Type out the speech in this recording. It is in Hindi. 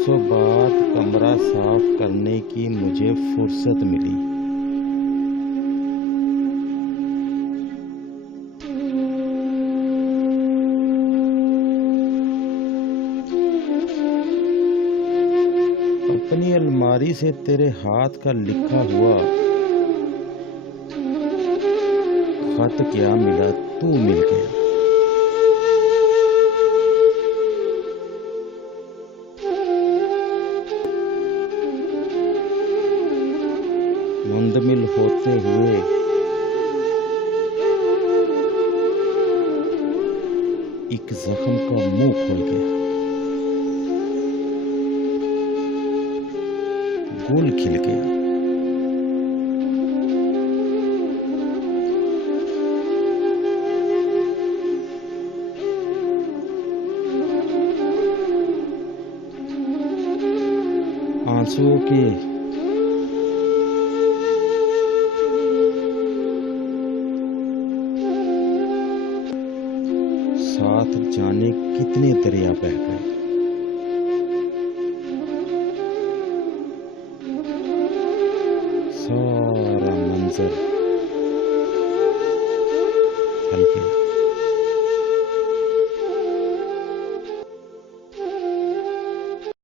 बरसों बाद कमरा साफ करने की मुझे फुर्सत मिली। अपनी अलमारी से तेरे हाथ का लिखा हुआ खत क्या मिला, तू मिल गया। मुंदमिल होते हुए एक जख्म का मुंह खुल गया, गुल खिल गया। आंसुओं के साथ जाने कितने दरिया बह गए। सारा मंजर ढल गया।